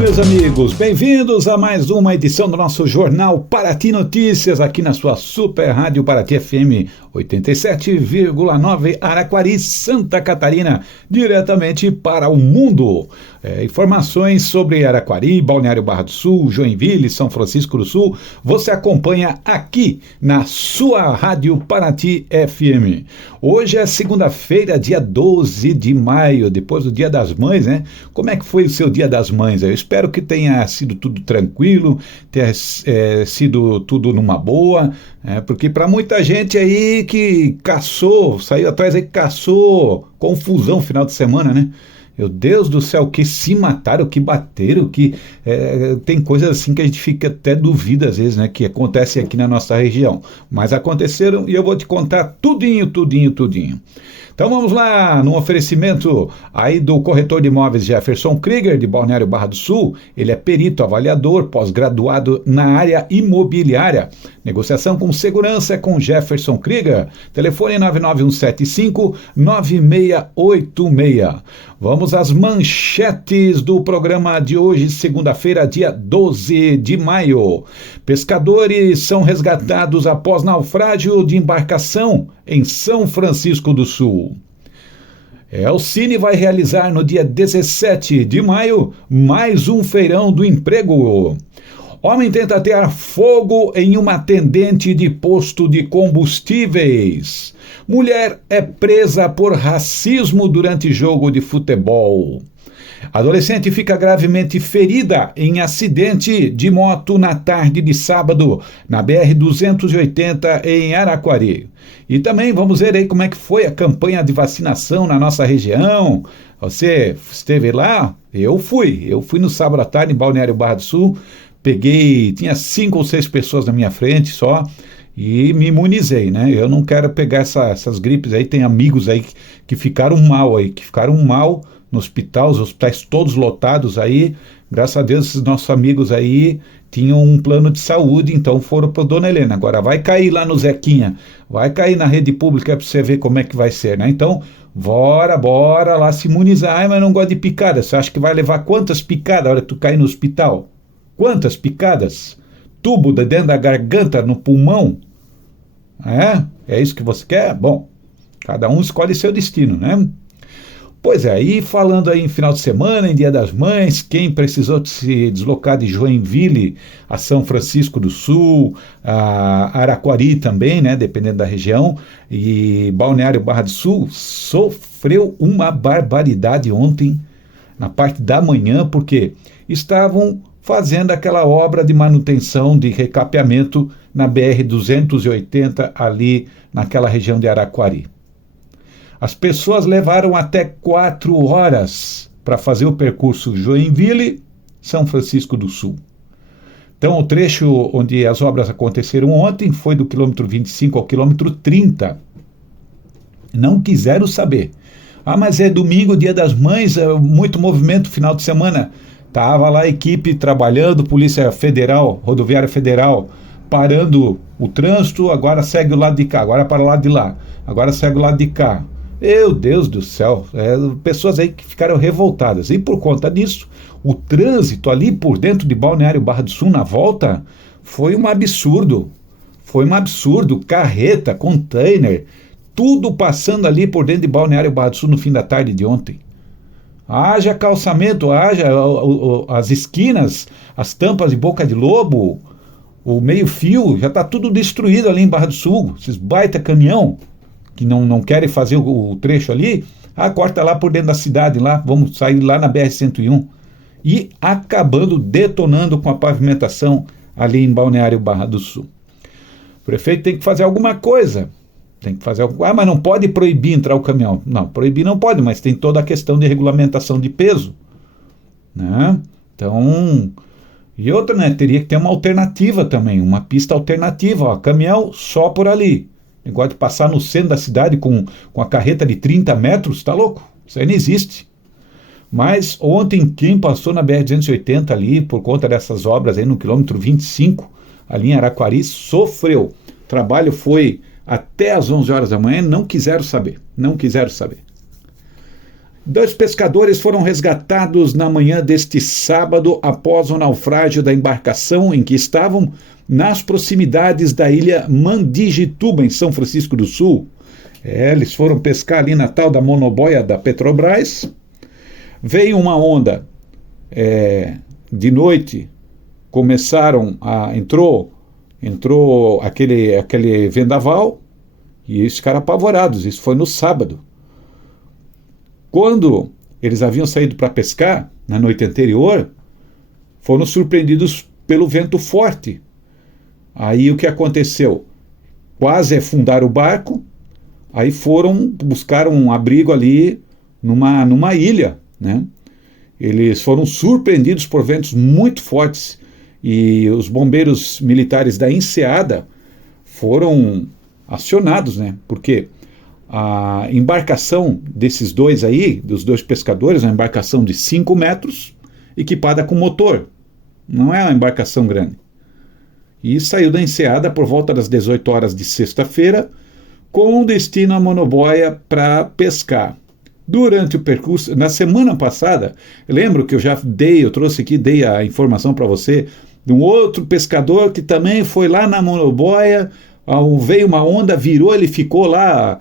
meus amigos, bem-vindos a mais uma edição do nosso Jornal Paraty Notícias, aqui na sua Super Rádio Paraty FM 87,9 Araquari, Santa Catarina, diretamente para o mundo. Informações sobre Araquari, Balneário Barra do Sul, Joinville, São Francisco do Sul, você acompanha aqui na sua Rádio Paraty FM. Hoje é segunda-feira, dia 12 de maio, depois do Dia das Mães, né? Como é que foi o seu Dia das Mães? Eu espero que tenha sido tudo tranquilo, tenha sido tudo numa boa, porque para muita gente aí que caçou, saiu atrás aí que caçou confusão no final de semana, né? Meu Deus do céu, que se mataram, que bateram, que tem coisas assim que a gente fica até duvida às vezes, né, que acontecem aqui na nossa região, mas aconteceram e eu vou te contar tudinho. Então vamos lá, no oferecimento aí do corretor de imóveis Jefferson Krieger, de Balneário Barra do Sul. Ele é perito avaliador, pós-graduado na área imobiliária. Negociação com segurança com Jefferson Krieger. Telefone 99175-9686. Vamos às manchetes do programa de hoje, segunda-feira, dia 12 de maio. Pescadores são resgatados após naufrágio de embarcação em São Francisco do Sul. O Cine vai realizar no dia 17 de maio mais um feirão do emprego. Homem tenta atear fogo em uma atendente de posto de combustíveis. Mulher é presa por racismo durante jogo de futebol. Adolescente fica gravemente ferida em acidente de moto na tarde de sábado, na BR-280 em Araquari. E também vamos ver aí como é que foi a campanha de vacinação na nossa região. Você esteve lá? Eu fui no sábado à tarde em Balneário Barra do Sul, tinha 5 ou 6 pessoas na minha frente só, e me imunizei, né? Eu não quero pegar essas gripes aí, tem amigos aí que ficaram mal no hospital, os hospitais todos lotados aí. Graças a Deus esses nossos amigos aí tinham um plano de saúde, então foram para Dona Helena. Agora vai cair lá no Zequinha, vai cair na rede pública para você ver como é que vai ser, né? Então, bora lá se imunizar. Mas eu não gosto de picada. Você acha que vai levar quantas picadas na hora que tu cair no hospital? Quantas picadas? Tubo de dentro da garganta, no pulmão? É isso que você quer? Bom, cada um escolhe seu destino, né? Pois é, e falando aí em final de semana, em Dia das Mães, quem precisou se deslocar de Joinville a São Francisco do Sul, a Araquari também, né, dependendo da região, e Balneário Barra do Sul, sofreu uma barbaridade ontem, na parte da manhã, porque estavam fazendo aquela obra de manutenção, de recapeamento na BR-280, ali naquela região de Araquari. As pessoas levaram até 4 horas para fazer o percurso Joinville-São Francisco do Sul. Então, o trecho onde as obras aconteceram ontem foi do quilômetro 25 ao quilômetro 30. Não quiseram saber. Mas é domingo, Dia das Mães, muito movimento final de semana. Estava lá a equipe trabalhando, Polícia Federal, Rodoviária Federal, parando o trânsito, agora segue o lado de cá, agora para o lado de lá, agora segue o lado de cá. Meu Deus do céu, pessoas aí que ficaram revoltadas. E por conta disso, o trânsito ali por dentro de Balneário Barra do Sul na volta foi um absurdo. Carreta, container, tudo passando ali por dentro de Balneário Barra do Sul no fim da tarde de ontem. Haja calçamento, haja as esquinas, as tampas de boca de lobo, o meio-fio, já está tudo destruído ali em Barra do Sul. Esses baita caminhão que não querem fazer o trecho ali, corta lá por dentro da cidade, lá, vamos sair lá na BR-101, e acabando detonando com a pavimentação ali em Balneário Barra do Sul. O prefeito tem que fazer alguma coisa, mas não pode proibir entrar o caminhão. Não, proibir não pode, mas tem toda a questão de regulamentação de peso, né? Então, e outra, né, teria que ter uma alternativa também, uma pista alternativa, caminhão só por ali. Negócio de passar no centro da cidade com a carreta de 30 metros, tá louco? Isso aí não existe. Mas ontem quem passou na BR-280 ali, por conta dessas obras aí no quilômetro 25, ali em Araquari, sofreu. O trabalho foi até às 11 horas da manhã, não quiseram saber. 2 pescadores foram resgatados na manhã deste sábado após o naufrágio da embarcação em que estavam nas proximidades da ilha Mandigituba, em São Francisco do Sul. Eles foram pescar ali na tal da monoboia da Petrobras. Veio uma onda de noite, entrou aquele vendaval e eles ficaram apavorados. Isso foi no sábado. Quando eles haviam saído para pescar, na noite anterior, foram surpreendidos pelo vento forte. Aí o que aconteceu? Quase afundaram o barco, aí buscaram um abrigo ali numa ilha, né? Eles foram surpreendidos por ventos muito fortes e os bombeiros militares da Enseada foram acionados, né? Porque a embarcação desses dois aí, dos 2 pescadores, é uma embarcação de 5 metros, equipada com motor. Não é uma embarcação grande. E saiu da Enseada por volta das 18 horas de sexta-feira, com destino à monoboia para pescar. Durante o percurso, na semana passada, lembro que eu trouxe aqui, dei a informação para você, de um outro pescador que também foi lá na monoboia, veio uma onda, virou, ele ficou lá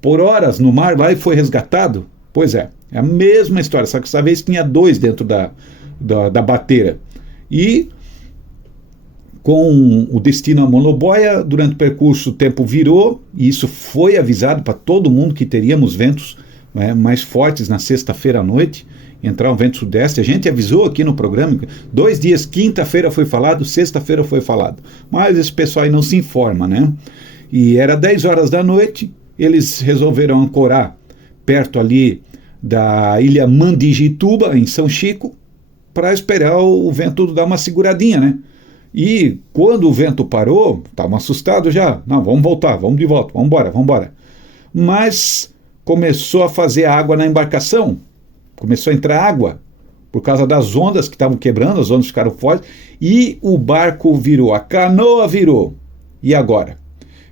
por horas no mar lá e foi resgatado. Pois é a mesma história, só que dessa vez tinha 2 dentro da bateira. E com o destino à monoboia, durante o percurso o tempo virou, e isso foi avisado para todo mundo que teríamos ventos mais fortes na sexta-feira à noite, entrar um vento sudeste. A gente avisou aqui no programa, 2 dias, quinta-feira foi falado, sexta-feira foi falado, mas esse pessoal aí não se informa, né? E era 10 horas da noite, eles resolveram ancorar perto ali da ilha Mandigituba, em São Chico, para esperar o vento dar uma seguradinha, né? E quando o vento parou, estavam assustados já. Não, vamos voltar, vamos de volta, vamos embora. Mas começou a fazer água na embarcação, começou a entrar água, por causa das ondas que estavam quebrando, as ondas ficaram fortes, e o barco virou, a canoa virou. E agora?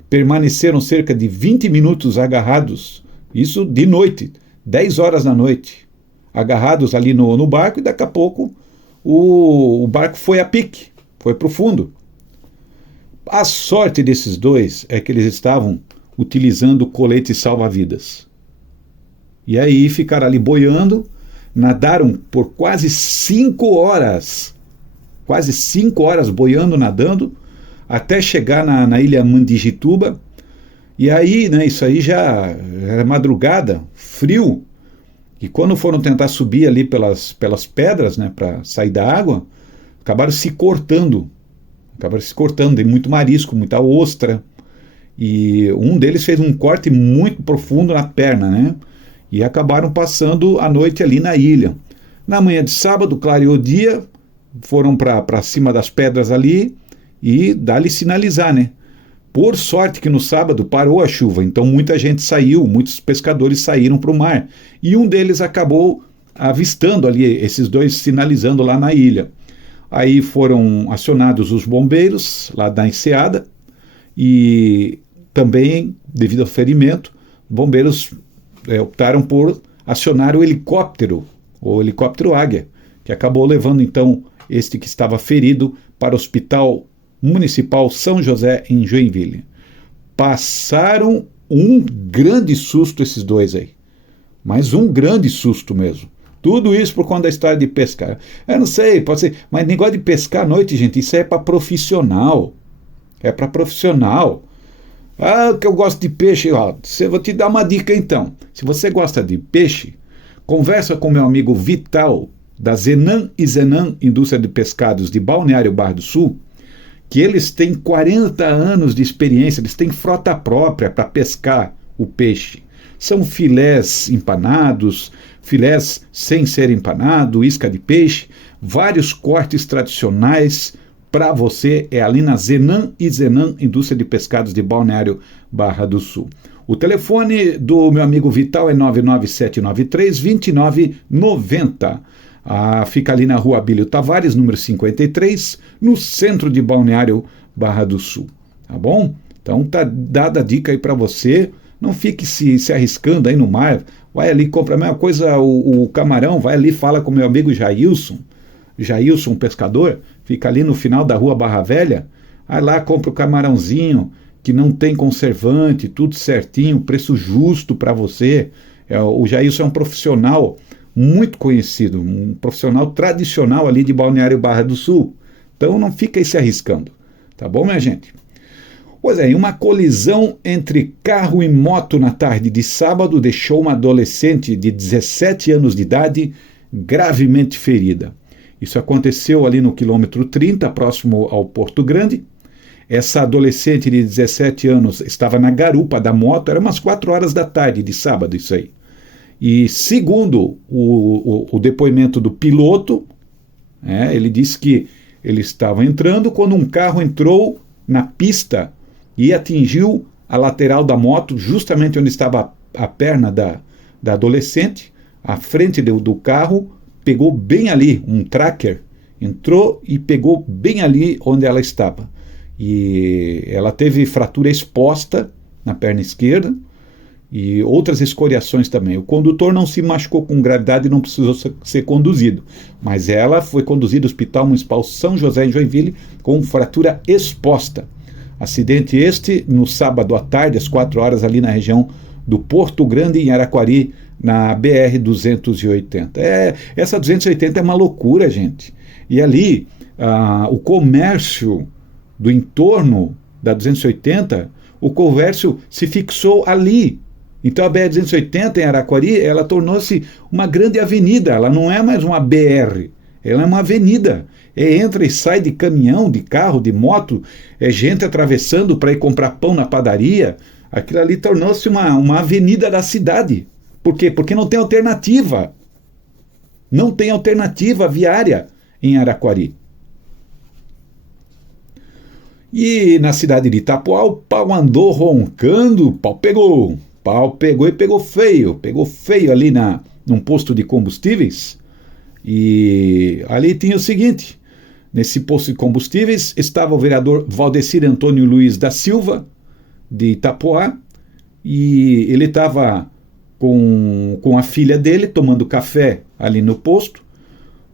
Permaneceram cerca de 20 minutos agarrados, isso de noite, 10 horas da noite, agarrados ali no barco, e daqui a pouco o barco foi a pique, foi para o fundo. A sorte desses 2 é que eles estavam utilizando colete salva-vidas. E aí ficaram ali boiando, nadaram por quase 5 horas boiando, nadando, até chegar na ilha Mandigituba. E aí, né, isso aí já era madrugada, frio, e quando foram tentar subir ali pelas pedras, né, para sair da água, acabaram se cortando, tem muito marisco, muita ostra, e um deles fez um corte muito profundo na perna, né, e acabaram passando a noite ali na ilha. Na manhã de sábado, clareou o dia, foram para cima das pedras ali e dá-lhe sinalizar, né. Por sorte que no sábado parou a chuva, então muita gente saiu, muitos pescadores saíram para o mar, e um deles acabou avistando ali esses 2 sinalizando lá na ilha. Aí foram acionados os bombeiros lá da Enseada, e também, devido ao ferimento, bombeiros optaram por acionar o helicóptero Águia, que acabou levando então este que estava ferido para o Hospital Municipal São José, em Joinville. Passaram um grande susto esses 2 aí, mas um grande susto mesmo. Tudo isso por conta da história de pescar. Eu não sei, pode ser, mas negócio de pescar à noite, gente, isso é para profissional. Que eu gosto de peixe, vou te dar uma dica então. Se você gosta de peixe, conversa com meu amigo Vital, da Zenan e Zenan Indústria de Pescados de Balneário Barra do Sul, que eles têm 40 anos de experiência, eles têm frota própria para pescar o peixe. São filés empanados, filés sem ser empanado, isca de peixe, vários cortes tradicionais para você. É ali na Zenan e Zenan Indústria de Pescados de Balneário Barra do Sul. O telefone do meu amigo Vital é 99793-2990. Fica ali na rua Abílio Tavares, número 53, no centro de Balneário Barra do Sul. Tá bom? Então tá dada a dica aí para você. Não fique se arriscando aí no mar. Vai ali, compra a mesma coisa, o camarão, vai ali, fala com meu amigo Jailson, um pescador, fica ali no final da rua Barra Velha, vai lá, compra o camarãozinho, que não tem conservante, tudo certinho, preço justo para você. O Jailson é um profissional muito conhecido, um profissional tradicional ali de Balneário Barra do Sul. Então não fica aí se arriscando, tá bom, minha gente? Pois é, uma colisão entre carro e moto na tarde de sábado deixou uma adolescente de 17 anos de idade gravemente ferida. Isso aconteceu ali no quilômetro 30, próximo ao Porto Grande. Essa adolescente de 17 anos estava na garupa da moto, era umas 4 horas da tarde de sábado isso aí. E segundo o depoimento do piloto, ele disse que eles estavam entrando quando um carro entrou na pista e atingiu a lateral da moto, justamente onde estava a perna da adolescente, a frente do carro, pegou bem ali, um tracker, entrou e pegou bem ali onde ela estava. E ela teve fratura exposta na perna esquerda e outras escoriações também. O condutor não se machucou com gravidade e não precisou ser conduzido, mas ela foi conduzida ao Hospital Municipal São José em Joinville com fratura exposta. Acidente este no sábado à tarde, às 4 horas, ali na região do Porto Grande, em Araquari, na BR-280. Essa 280 é uma loucura, gente. E ali, o comércio do entorno da 280, o comércio se fixou ali. Então a BR-280 em Araquari, ela tornou-se uma grande avenida, ela não é mais uma BR, ela é uma avenida. Entra e sai de caminhão, de carro, de moto, gente atravessando para ir comprar pão na padaria. Aquilo ali tornou-se uma avenida da cidade. Por quê? Porque não tem alternativa. Não tem alternativa viária em Araquari. E na cidade de Itapoá, o pau andou roncando, o pau pegou e pegou feio ali num posto de combustíveis. E ali tinha o seguinte: nesse posto de combustíveis estava o vereador Valdecir Antônio Luiz da Silva, de Itapoá, e ele estava com a filha dele tomando café ali no posto,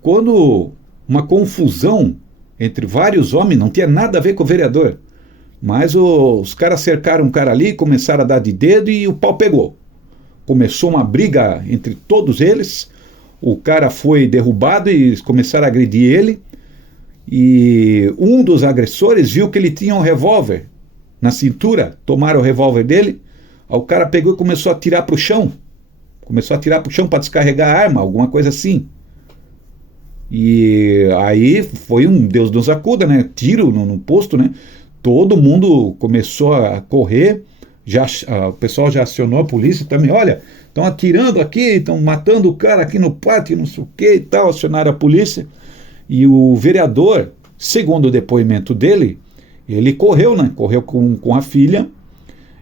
quando uma confusão entre vários homens, não tinha nada a ver com o vereador, mas os caras cercaram um cara ali, começaram a dar de dedo e o pau pegou. Começou uma briga entre todos eles, o cara foi derrubado e começaram a agredir ele, e um dos agressores viu que ele tinha um revólver na cintura, tomaram o revólver dele, aí o cara pegou e começou a atirar para o chão, para descarregar a arma, alguma coisa assim. E aí foi um Deus nos acuda, né? Tiro no posto, né? Todo mundo começou a correr, o pessoal já acionou a polícia também. Olha, estão atirando aqui, estão matando o cara aqui no pátio, não sei o que e tal. Acionaram a polícia. E o vereador, segundo o depoimento dele, ele correu, né? Correu com a filha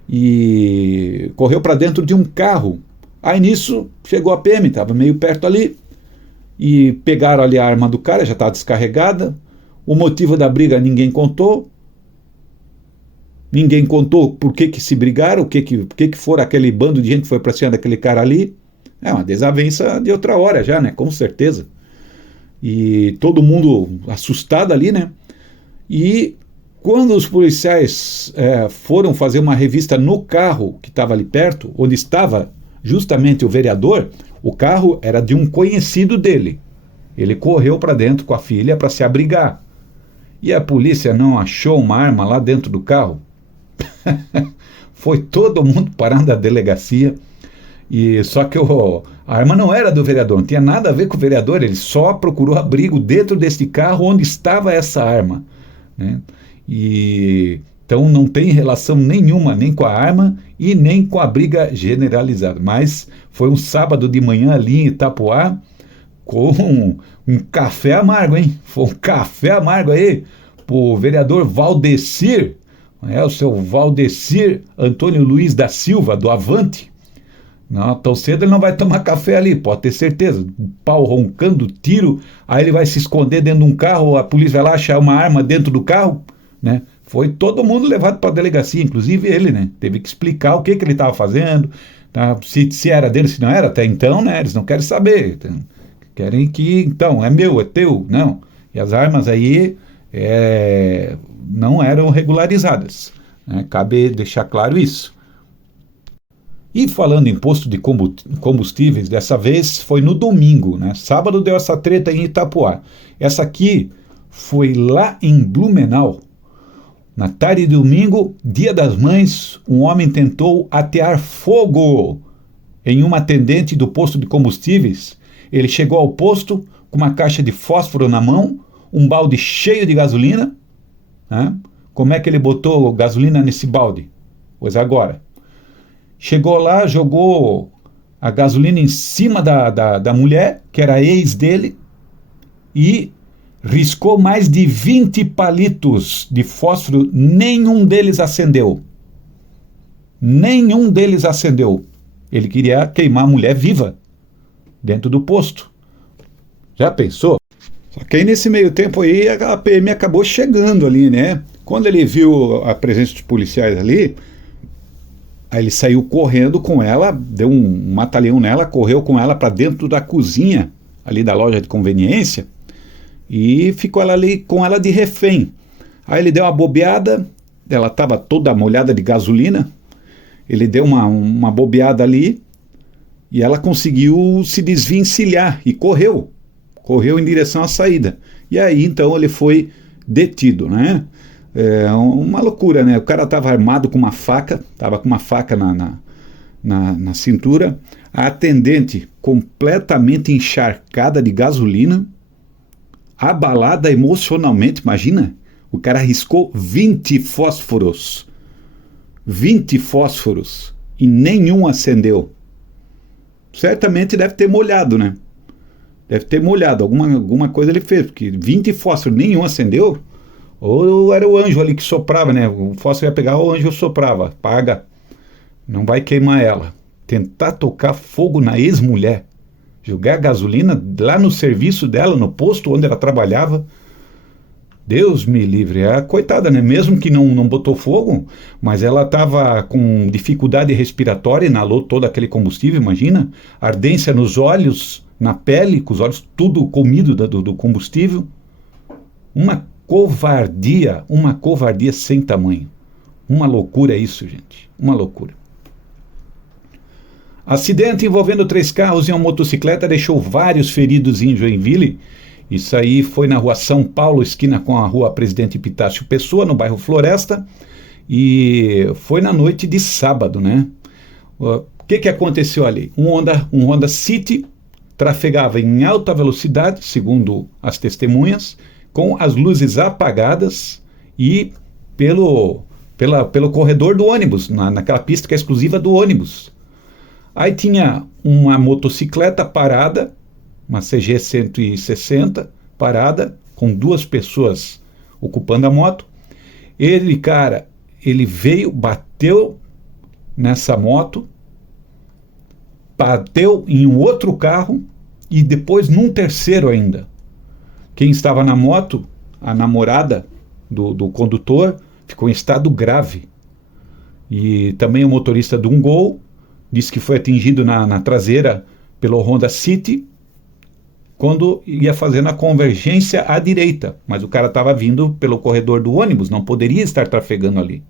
e correu para dentro de um carro. Aí nisso chegou a PM, estava meio perto ali, e pegaram ali a arma do cara, já estava descarregada. O motivo da briga ninguém contou por que se brigaram, o que for aquele bando de gente que foi para cima daquele cara ali. É uma desavença de outra hora já, né? Com certeza. E todo mundo assustado ali, né? E quando os policiais foram fazer uma revista no carro que estava ali perto, onde estava justamente o vereador, o carro era de um conhecido dele. Ele correu para dentro com a filha para se abrigar. E a polícia não achou uma arma lá dentro do carro. Foi todo mundo parar na delegacia. E só que a arma não era do vereador, não tinha nada a ver com o vereador, ele só procurou abrigo dentro desse carro onde estava essa arma, né? E então não tem relação nenhuma nem com a arma e nem com a briga generalizada. Mas foi um sábado de manhã ali em Itapoá com um café amargo, hein? Foi um café amargo aí pro vereador Valdecir, o seu Valdecir Antônio Luiz da Silva, do Avante. Não, tão cedo ele não vai tomar café ali, pode ter certeza. Um pau roncando, tiro, aí ele vai se esconder dentro de um carro, a polícia vai lá achar uma arma dentro do carro, né? Foi todo mundo levado para a delegacia, inclusive ele, né? Teve que explicar o que ele estava fazendo, tá? Se era dele, se não era, até então, né? Eles não querem saber. Querem que, então, é meu, é teu, não. E as armas aí não eram regularizadas, né? Cabe deixar claro isso. E falando em posto de combustíveis, dessa vez foi no domingo, né? Sábado deu essa treta em Itapuá. Essa aqui foi lá em Blumenau. Na tarde de domingo, Dia das Mães, um homem tentou atear fogo em uma atendente do posto de combustíveis. Ele chegou ao posto com uma caixa de fósforo na mão, um balde cheio de gasolina, né? Como é que ele botou gasolina nesse balde? Pois agora. Chegou lá, jogou a gasolina em cima da mulher, que era a ex dele, e riscou mais de 20 palitos de fósforo, nenhum deles acendeu. Nenhum deles acendeu. Ele queria queimar a mulher viva dentro do posto. Já pensou? Só que aí nesse meio tempo aí a PM acabou chegando ali, né? Quando ele viu a presença dos policiais ali, aí ele saiu correndo com ela, deu um mata-leão nela, correu com ela para dentro da cozinha ali da loja de conveniência e ficou ela ali com ela de refém. Aí ele deu uma bobeada, ela estava toda molhada de gasolina, ele deu uma bobeada ali e ela conseguiu se desvencilhar e correu em direção à saída. E aí então ele foi detido, né? Uma loucura, né? O cara estava armado com uma faca, na cintura, a atendente completamente encharcada de gasolina, abalada emocionalmente, imagina, o cara arriscou 20 fósforos e nenhum acendeu. Certamente deve ter molhado, né? Deve ter molhado, alguma coisa ele fez, porque 20 fósforos, nenhum acendeu. Ou era o anjo ali que soprava, né? O fósforo ia pegar, o anjo soprava. Apaga, não vai queimar ela. Tentar tocar fogo na ex-mulher. Jogar gasolina lá no serviço dela, no posto onde ela trabalhava. Deus me livre. A coitada, né? Mesmo que não botou fogo, mas ela estava com dificuldade respiratória, inalou todo aquele combustível, imagina. Ardência nos olhos, na pele, com os olhos tudo comido do combustível. Uma covardia sem tamanho. Uma loucura isso, gente. Uma loucura. Acidente envolvendo 3 carros e uma motocicleta deixou vários feridos em Joinville. Isso aí foi na rua São Paulo, esquina com a rua Presidente Epitácio Pessoa, no bairro Floresta. E foi na noite de sábado, né? O que aconteceu ali? Um Honda City trafegava em alta velocidade, segundo as testemunhas, com as luzes apagadas e pelo corredor do ônibus, naquela pista que é exclusiva do ônibus. Aí tinha uma motocicleta parada, uma CG 160 parada, com 2 pessoas ocupando a moto. Ele veio, bateu nessa moto, bateu em um outro carro e depois num terceiro ainda. Quem estava na moto, a namorada do condutor, ficou em estado grave. E também o motorista de um Gol disse que foi atingido na traseira pelo Honda City quando ia fazendo a convergência à direita. Mas o cara estava vindo pelo corredor do ônibus, não poderia estar trafegando ali,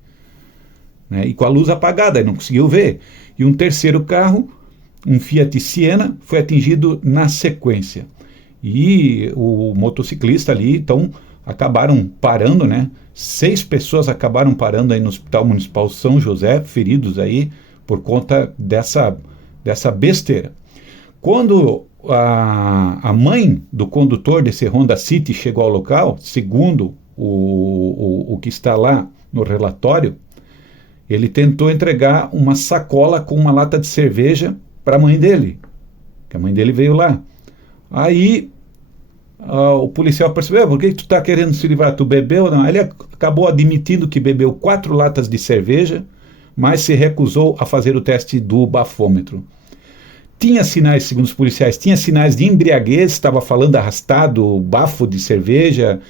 né? E com a luz apagada, ele não conseguiu ver. E um terceiro carro, um Fiat Siena, foi atingido na sequência. E o motociclista ali, então, acabaram parando, né? 6 pessoas acabaram parando aí no Hospital Municipal São José, feridos aí por conta dessa besteira. Quando a mãe do condutor desse Honda City chegou ao local, segundo o que está lá no relatório, ele tentou entregar uma sacola com uma lata de cerveja para a mãe dele, que a mãe dele veio lá. Aí o policial percebeu, por que tu está querendo se livrar? Tu bebeu? Não. Ele acabou admitindo que bebeu 4 latas de cerveja, mas se recusou a fazer o teste do bafômetro. Tinha sinais, segundo os policiais, tinha sinais de embriaguez, estava falando arrastado, bafo de cerveja,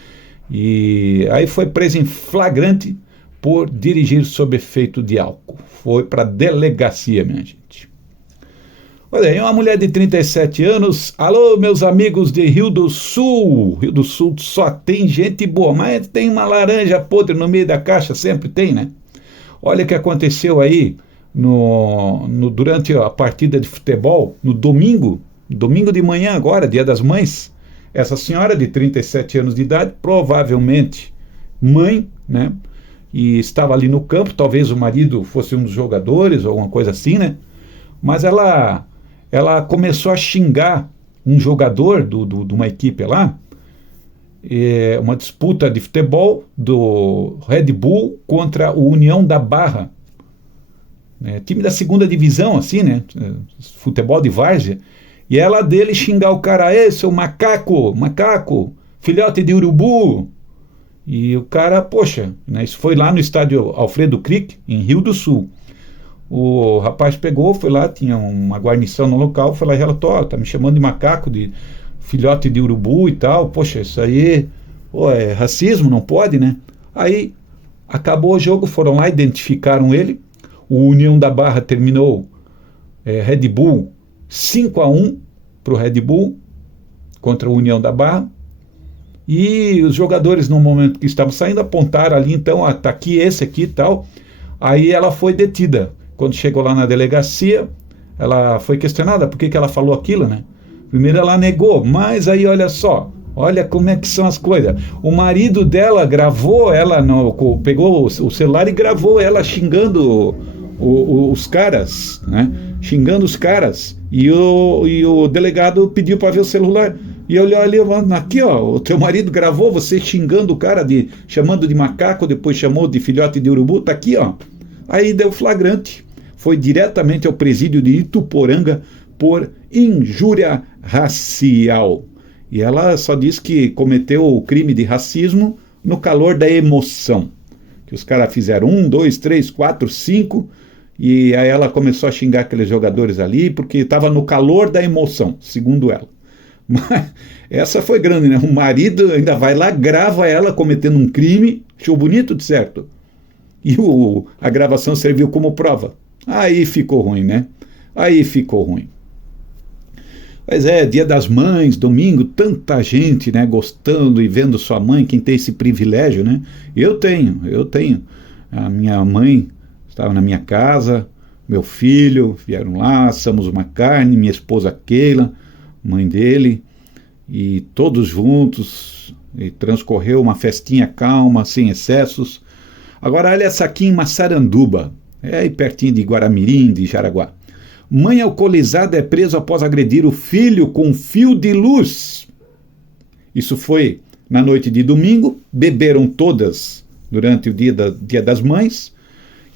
E aí foi preso em flagrante por dirigir sob efeito de álcool. Foi para a delegacia, minha gente. Olha aí, uma mulher de 37 anos. Alô, meus amigos de Rio do Sul. Rio do Sul só tem gente boa, mas tem uma laranja podre no meio da caixa, sempre tem, né? Olha o que aconteceu aí durante a partida de futebol, no domingo de manhã agora, Dia das Mães. Essa senhora de 37 anos de idade, provavelmente mãe, né? E estava ali no campo, talvez o marido fosse um dos jogadores, ou alguma coisa assim, né? Mas ela começou a xingar um jogador de uma equipe lá, uma disputa de futebol do Red Bull contra o União da Barra, time da segunda divisão, assim, né? Futebol de várzea. E ela dele xingar o cara, seu macaco, filhote de urubu. E o cara, poxa, né, isso foi lá no estádio Alfredo Crick, em Rio do Sul. O rapaz pegou, foi lá, tinha uma guarnição no local, foi lá e relatou, tá me chamando de macaco, de filhote de urubu e tal. Poxa, isso aí é racismo, não pode, né? Aí acabou o jogo, foram lá, identificaram ele. O União da Barra terminou Red Bull 5-1 para o Red Bull contra o União da Barra. E os jogadores, no momento que estavam saindo, apontaram ali, então, tá aqui esse aqui e tal. Aí ela foi detida. Quando chegou lá na delegacia, ela foi questionada por que ela falou aquilo, né? Primeiro ela negou, mas aí olha só, olha como é que são as coisas. O marido dela gravou ela, pegou o celular e gravou ela xingando os caras, né? Xingando os caras. E o delegado pediu para ver o celular. E olhou ali, aqui, ó, o teu marido gravou você xingando o cara, chamando de macaco, depois chamou de filhote de urubu, tá aqui, ó. Aí deu flagrante. Foi diretamente ao presídio de Ituporanga por injúria racial. E ela só diz que cometeu o crime de racismo no calor da emoção. Que os caras fizeram 1, 2, 3, 4, 5, e aí ela começou a xingar aqueles jogadores ali, porque estava no calor da emoção, segundo ela. Mas essa foi grande, né? O marido ainda vai lá, grava ela cometendo um crime, achou bonito, de certo? E a gravação serviu como prova. Aí ficou ruim, né? Aí ficou ruim. Mas Dia das Mães, domingo, tanta gente, né, gostando e vendo sua mãe, quem tem esse privilégio, né? Eu tenho. A minha mãe estava na minha casa, meu filho, vieram lá, assamos uma carne, minha esposa Keila, mãe dele, e todos juntos, e transcorreu uma festinha calma, sem excessos. Agora olha essa aqui em Massaranduba, aí pertinho de Guaramirim, de Jaraguá. Mãe alcoolizada é presa após agredir o filho com fio de luz. Isso foi na noite de domingo, beberam todas durante o dia das Mães,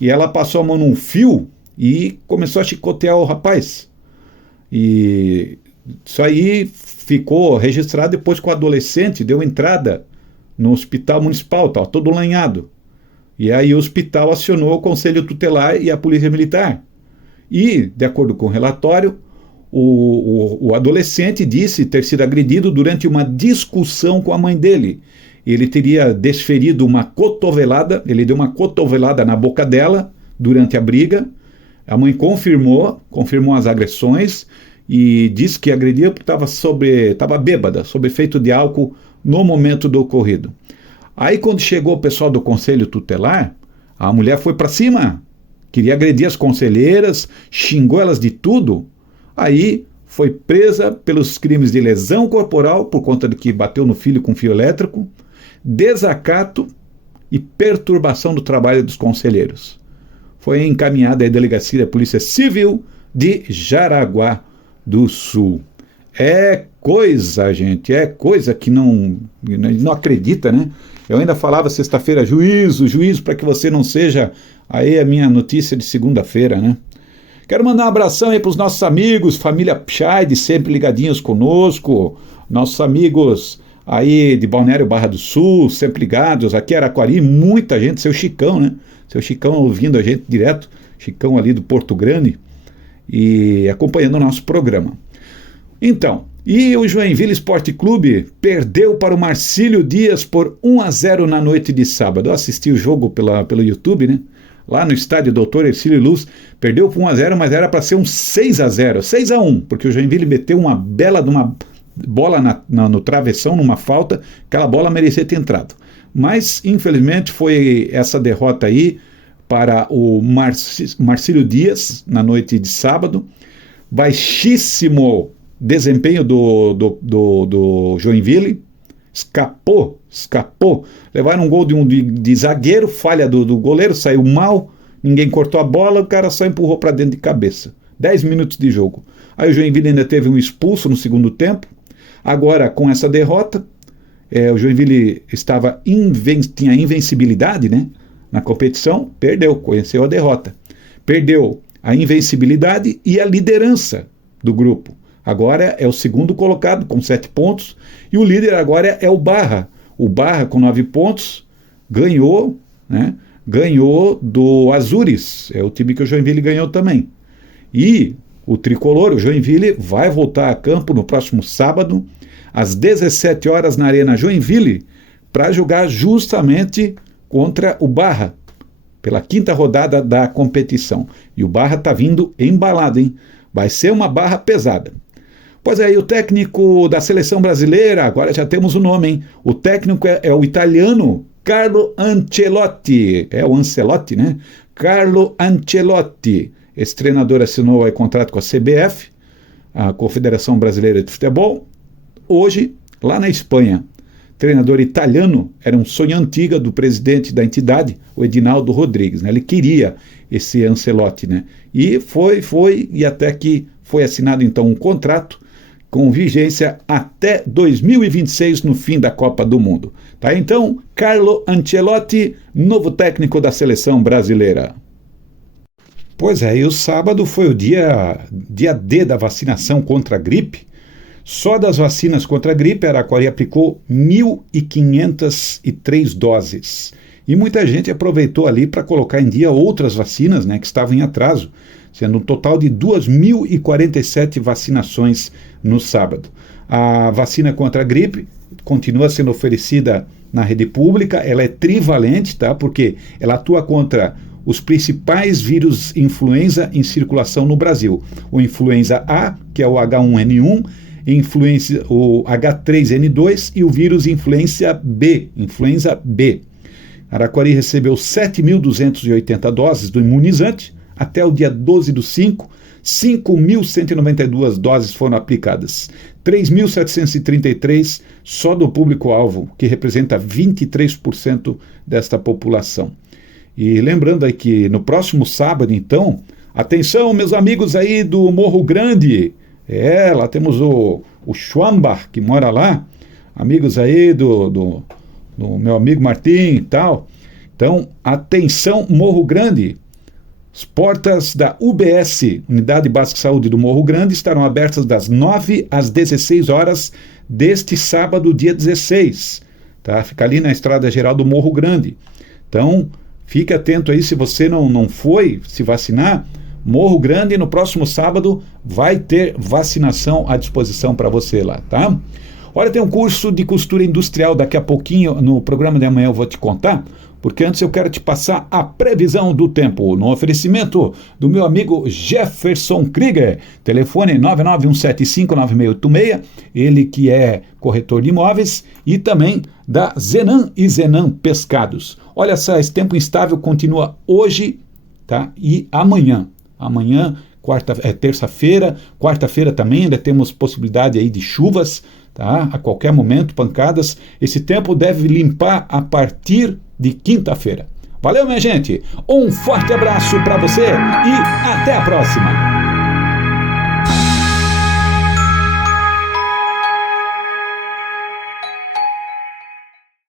e ela passou a mão num fio e começou a chicotear o rapaz. E isso aí ficou registrado depois que o adolescente deu entrada no hospital municipal, estava todo lanhado. E aí o hospital acionou o Conselho Tutelar e a Polícia Militar. E, de acordo com o relatório, o adolescente disse ter sido agredido durante uma discussão com a mãe dele. Ele teria desferido uma cotovelada, ele deu uma cotovelada na boca dela durante a briga. A mãe confirmou as agressões e disse que agredia porque estava bêbada, sob efeito de álcool no momento do ocorrido. Aí quando chegou o pessoal do Conselho Tutelar, a mulher foi para cima, queria agredir as conselheiras, xingou elas de tudo. Aí foi presa pelos crimes de lesão corporal, por conta de que bateu no filho com fio elétrico, desacato e perturbação do trabalho dos conselheiros. Foi encaminhada à Delegacia da Polícia Civil de Jaraguá do Sul. É coisa, gente, é coisa que não acredita, né? Eu ainda falava sexta-feira, juízo, para que você não seja aí a minha notícia de segunda-feira, né? Quero mandar um abração aí para os nossos amigos, família Pchaide, sempre ligadinhos conosco, nossos amigos aí de Balneário Barra do Sul, sempre ligados, aqui em Araquari, muita gente, seu Chicão, né? Seu Chicão ouvindo a gente direto, Chicão ali do Porto Grande, e acompanhando o nosso programa. Então, e o Joinville Esporte Clube perdeu para o Marcílio Dias por 1-0 na noite de sábado. Eu assisti o jogo pelo YouTube, né? Lá no estádio Doutor Ercílio Luz, perdeu por 1-0, mas era para ser um 6-0, 6-1, porque o Joinville meteu uma bela de uma bola no travessão, numa falta, aquela bola merecia ter entrado. Mas, infelizmente, foi essa derrota aí para o Marcílio Dias na noite de sábado. Baixíssimo desempenho do Joinville, escapou, levaram um gol de zagueiro, falha do goleiro, saiu mal, ninguém cortou a bola, o cara só empurrou para dentro de cabeça. 10 minutos de jogo. Aí o Joinville ainda teve um expulso no segundo tempo. Agora, com essa derrota, o Joinville tinha invencibilidade, né, na competição, conheceu a derrota. Perdeu a invencibilidade e a liderança do grupo. Agora é o segundo colocado com 7 pontos e o líder agora é o Barra. O Barra com 9 pontos ganhou, né? Ganhou do Azures, é o time que o Joinville ganhou também. E o tricolor, o Joinville, vai voltar a campo no próximo sábado, às 17 horas na Arena Joinville, para jogar justamente contra o Barra, pela 5ª rodada da competição. E o Barra está vindo embalado, hein? Vai ser uma barra pesada. Pois é, e o técnico da seleção brasileira, agora já temos o nome, hein? O técnico é o italiano Carlo Ancelotti. É o Ancelotti, né? Carlo Ancelotti. Esse treinador assinou contrato com a CBF, a Confederação Brasileira de Futebol. Hoje, lá na Espanha, treinador italiano, era um sonho antigo do presidente da entidade, o Edinaldo Rodrigues, né? Ele queria esse Ancelotti, né? E e até que foi assinado então um contrato com vigência até 2026, no fim da Copa do Mundo. Tá? Então, Carlo Ancelotti, novo técnico da seleção brasileira. Pois é, e o sábado foi o dia D da vacinação contra a gripe. Só das vacinas contra a gripe, a Araquari aplicou 1.503 doses. E muita gente aproveitou ali para colocar em dia outras vacinas, né, que estavam em atraso, sendo um total de 2.047 vacinações no sábado. A vacina contra a gripe continua sendo oferecida na rede pública, ela é trivalente, tá? Porque ela atua contra os principais vírus influenza em circulação no Brasil. O influenza A, que é o H1N1, o H3N2 e o vírus influenza B. Araquari recebeu 7.280 doses do imunizante. Até o dia 12/5, 5.192 doses foram aplicadas. 3.733 só do público-alvo, que representa 23% desta população. E lembrando aí que no próximo sábado, então, atenção, meus amigos aí do Morro Grande, lá temos o Schwambach, que mora lá, amigos aí do meu amigo Martim e tal. Então, atenção, Morro Grande. As portas da UBS, Unidade Básica de Saúde do Morro Grande, estarão abertas das 9 às 16 horas deste sábado, dia 16. Tá? Fica ali na Estrada Geral do Morro Grande. Então, fique atento aí, se você não foi se vacinar, Morro Grande no próximo sábado vai ter vacinação à disposição para você lá, tá? Olha, tem um curso de costura industrial daqui a pouquinho, no programa de amanhã eu vou te contar, porque antes eu quero te passar a previsão do tempo, no oferecimento do meu amigo Jefferson Krieger, telefone 991759686, ele que é corretor de imóveis, e também da Zenan e Zenan Pescados. Olha só, esse tempo instável continua hoje, tá? E amanhã, terça-feira, quarta-feira também, ainda temos possibilidade aí de chuvas, tá? A qualquer momento, pancadas. Esse tempo deve limpar a partir de quinta-feira. Valeu, minha gente! Um forte abraço para você e até a próxima!